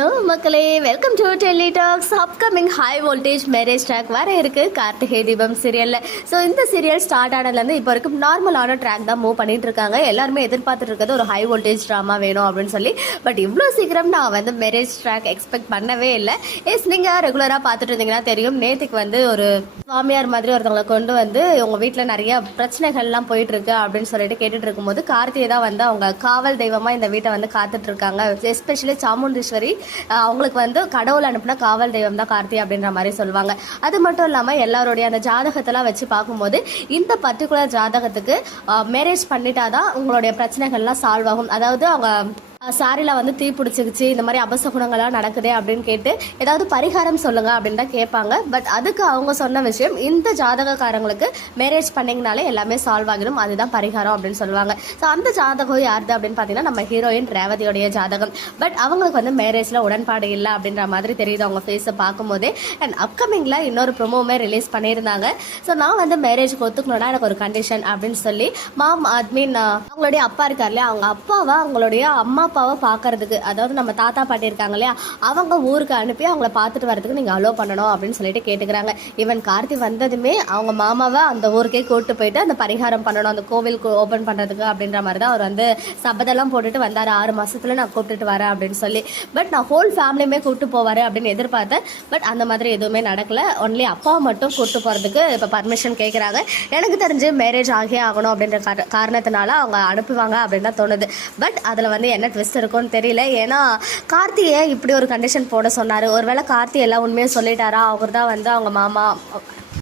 Hello மக்களே welcome to Delhi talks upcoming high voltage marriage track வர இருக்கு. கார்த்திகை தீபம் சீரியலில் ஸோ இந்த சீரியல் ஸ்டார்ட் ஆனதுலேருந்து இப்போ வரைக்கும் நார்மலான ட்ராக் தான் மூவ் பண்ணிட்டு இருக்காங்க. எல்லாருமே எதிர்பார்த்துட்டு இருக்கிறது ஒரு ஹை வோல்டேஜ் ட்ராமா வேணும் அப்படின்னு சொல்லி. பட் இவ்வளோ சீக்கிரம் நான் வந்து மேரேஜ் ட்ராக் எக்ஸ்பெக்ட் பண்ணவே இல்லை. எஸ் நீங்கள் ரெகுலராக பார்த்துட்டு இருந்தீங்கன்னா தெரியும். நேத்துக்கு வந்து ஒரு சுவாமியார் மாதிரி ஒருத்தவங்களை கொண்டு வந்து உங்க வீட்டில் நிறைய பிரச்சனைகள்லாம் போயிட்டு இருக்கு அப்படின்னு சொல்லிட்டு கேட்டுட்டு இருக்கும்போது கார்த்திகை தான் வந்து அவங்க காவல் தெய்வமாக இந்த வீட்டை வந்து காத்துட்டு இருக்காங்க எஸ்பெஷலி சாமுண்டீஸ்வரி அவங்களுக்கு வந்து கடவுள் அனுப்பின காவல் தெய்வம் தான் கார்த்தி அப்படின்ற மாதிரி சொல்லுவாங்க. அது மட்டும் இல்லாமல் எல்லாருடைய அந்த ஜாதகத்தெல்லாம் வச்சு பார்க்கும்போது இந்த பர்டிகுலர் ஜாதகத்துக்கு மேரேஜ் பண்ணிட்டாதான் உங்களுடைய பிரச்சனைகள்லாம் சால்வ் ஆகும். அதாவது அவங்க சாரியில் வந்து தீ பிடிச்சிக்கிச்சு இந்த மாதிரி அபசகுணங்கள்லாம் நடக்குதே அப்படின்னு கேட்டு ஏதாவது பரிகாரம் சொல்லுங்க அப்படின்னு தான் கேட்பாங்க. பட் அதுக்கு அவங்க சொன்ன விஷயம் இந்த ஜாதகக்காரங்களுக்கு மேரேஜ் பண்ணிங்கனாலே எல்லாமே சால்வ் ஆகிடும். அதுதான் பரிகாரம் அப்படின்னு சொல்லுவாங்க. ஸோ அந்த ஜாதகம் யாருது அப்படின்னு பார்த்தீங்கன்னா நம்ம ஹீரோயின் ரேவதியோடைய ஜாதகம். பட் அவங்களுக்கு வந்து மேரேஜில் உடன்பாடு இல்லை அப்படின்ற மாதிரி தெரியுது அவங்க ஃபேஸை பார்க்கும்போதே. அண்ட் அப்கமிங்கில் இன்னொரு ப்ரொமோவுமே ரிலீஸ் பண்ணியிருந்தாங்க. ஸோ நான் வந்து மேரேஜ்க்கு ஒத்துக்கணும்னா எனக்கு ஒரு கண்டிஷன் அப்படின்னு சொல்லி மாம் ஐ மீன் அவங்களுடைய அப்பா இருக்கார்ல்லையா அவங்க அப்பாவை அவங்களுடைய அம்மா அப்பாவை பார்க்கறதுக்கு அதாவது நம்ம தாத்தா பாட்டி இருக்காங்க இல்லையா அவங்க ஊருக்கு அனுப்பி அவங்கள பார்த்துட்டு வரதுக்கு நீங்கள் அலோவ் பண்ணணும் அப்படின்னு சொல்லிட்டு கேட்டுக்கிறாங்க. ஈவன் கார்த்தி வந்ததுமே அவங்க மாமாவை அந்த ஊருக்கே கூப்பிட்டு போயிட்டு அந்த பரிகாரம் பண்ணணும் அந்த கோவில் ஓப்பன் பண்ணுறதுக்கு அப்படின்ற மாதிரி தான் அவர் வந்து சபதெல்லாம் போட்டுட்டு வந்தார். ஆறு மாதத்தில் நான் கூப்பிட்டுட்டு வரேன் அப்படின்னு சொல்லி. பட் நான் ஹோல் ஃபேமிலியுமே கூப்பிட்டு போவார் அப்படின்னு எதிர்பார்த்தேன். பட் அந்த மாதிரி எதுவுமே நடக்கல. ஒன்லி அப்பாவை மட்டும் கூப்பிட்டு போகிறதுக்கு இப்போ பர்மிஷன் கேட்குறாங்க எனக்கு தெரிஞ்சு மேரேஜ் ஆகியே ஆகணும் அப்படின்ற காரணத்தினால அவங்க அனுப்புவாங்க அப்படின்னு தான் தோணுது. பட் அதில் வந்து என்ன ட்விஸ்ட் இருக்கும்னு தெரியல. ஏன்னா கார்த்தியை இப்படி ஒரு கண்டிஷன் போட சொன்னார். ஒருவேளை கார்த்தி எல்லாம் உண்மையாக சொல்லிட்டாரா? அவர் தான் வந்து அவங்க மாமா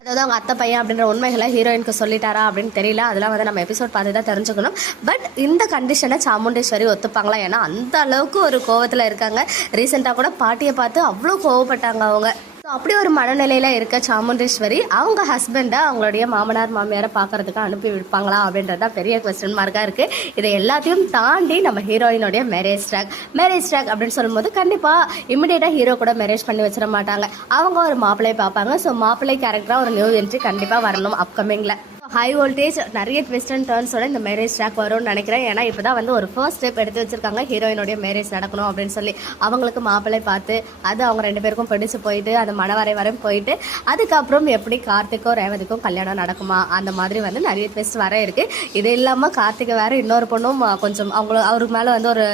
அதாவது அவங்க அத்தை பையன் அப்படின்ற உண்மைகளை ஹீரோயினுக்கு சொல்லிட்டாரா அப்படின்னு தெரியல. அதெல்லாம் வந்து நம்ம எபிசோட் பார்த்து தான் தெரிஞ்சுக்கணும். பட் இந்த கண்டிஷனை சாமுண்டேஸ்வரி ஒத்துப்பாங்களா? ஏன்னா அந்த அளவுக்கு ஒரு கோவத்தில் இருக்காங்க. ரீசெண்டாக கூட பாட்டியை பார்த்து அவ்வளோ கோவப்பட்டாங்க அவங்க. அப்படி ஒரு மனநிலையில இருக்க சாமுண்டேஸ்வரி அவங்க ஹஸ்பண்டை அவங்களுடைய மாமனார் மாமியாரை பார்க்கறதுக்கு அனுப்பி விடுப்பாங்களா அப்படின்றது தான் பெரிய கொஸ்டின் மார்க்காக இருக்கு. இதை எல்லாத்தையும் தாண்டி நம்ம ஹீரோயினுடைய மேரேஜ் ட்ராக் மேரேஜ் ட்ராக் அப்படின்னு சொல்லும்போது கண்டிப்பாக இமிடியேட்டாக ஹீரோ கூட மேரேஜ் பண்ணி வச்சிட மாட்டாங்க. அவங்க ஒரு மாப்பிள்ளையை பார்ப்பாங்க. ஸோ மாப்பிள்ளை கேரக்டராக ஒரு நியூ என்ட்ரி கண்டிப்பாக வரணும் அப்கமிங்கில் ஹை வோல்டேஜ் நிறைய ட்விஸ்ட் அண்ட் டர்ன்ஸோட இந்த மேரேஜ் ட்ராக் வரும்னு நினைக்கிறேன். ஏன்னா இப்போ தான் வந்து ஒரு ஃபர்ஸ்ட் ஸ்டெப் எடுத்து வச்சிருக்காங்க. ஹீரோயினுடைய மேரேஜ் நடக்கணும் அப்படின்னு சொல்லி. அவங்களுக்கு மாப்பிள்ளை பார்த்து அது அவங்க ரெண்டு பேருக்கும் பிடிச்சு போயிட்டு அந்த மனவரை வரையும் போயிட்டு அதுக்கப்புறம் எப்படி கார்த்திக்கும் ரேவதிக்கும் கல்யாணம் நடக்குமா? அந்த மாதிரி வந்து நிறைய ட்விஸ்ட் வர இருக்கு. இது இல்லாமல் கார்த்திகை வேற இன்னொரு பொண்ணும் கொஞ்சம் அவங்கள அவருக்கு மேலே வந்து ஒரு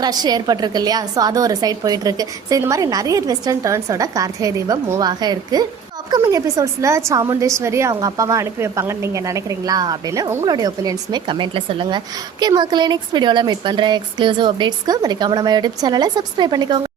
க்ரஷ் ஏற்பட்டிருக்கு இல்லையா? ஸோ அது ஒரு சைட் போயிட்டு இருக்கு. ஸோ இந்த மாதிரி நிறைய twist and டர்ன்ஸோட Karthigai Deepam move ஆக அப்கமிங் எபிசோட்ஸில் சாமுண்டேஸ்வரி அவங்க அப்பாவை அனுப்பி வைப்பாங்கன்னு நீங்கள் நினைக்கிறீங்களா அப்படின்னு உங்களுடைய ஒப்பீனியன்ஸுமே கமெண்ட்டில் சொல்லுங்கள் ஓகே மக்களே நெக்ஸ்ட் வீடியோவில் மீட் பண்ணுற எக்ஸ்க்ளூசிவ் அப்டேட்ஸ்க்கு மறக்காம நம்ம யூடியூப் சேனலை சப்ஸ்கிரைப் பண்ணிக்கோங்க.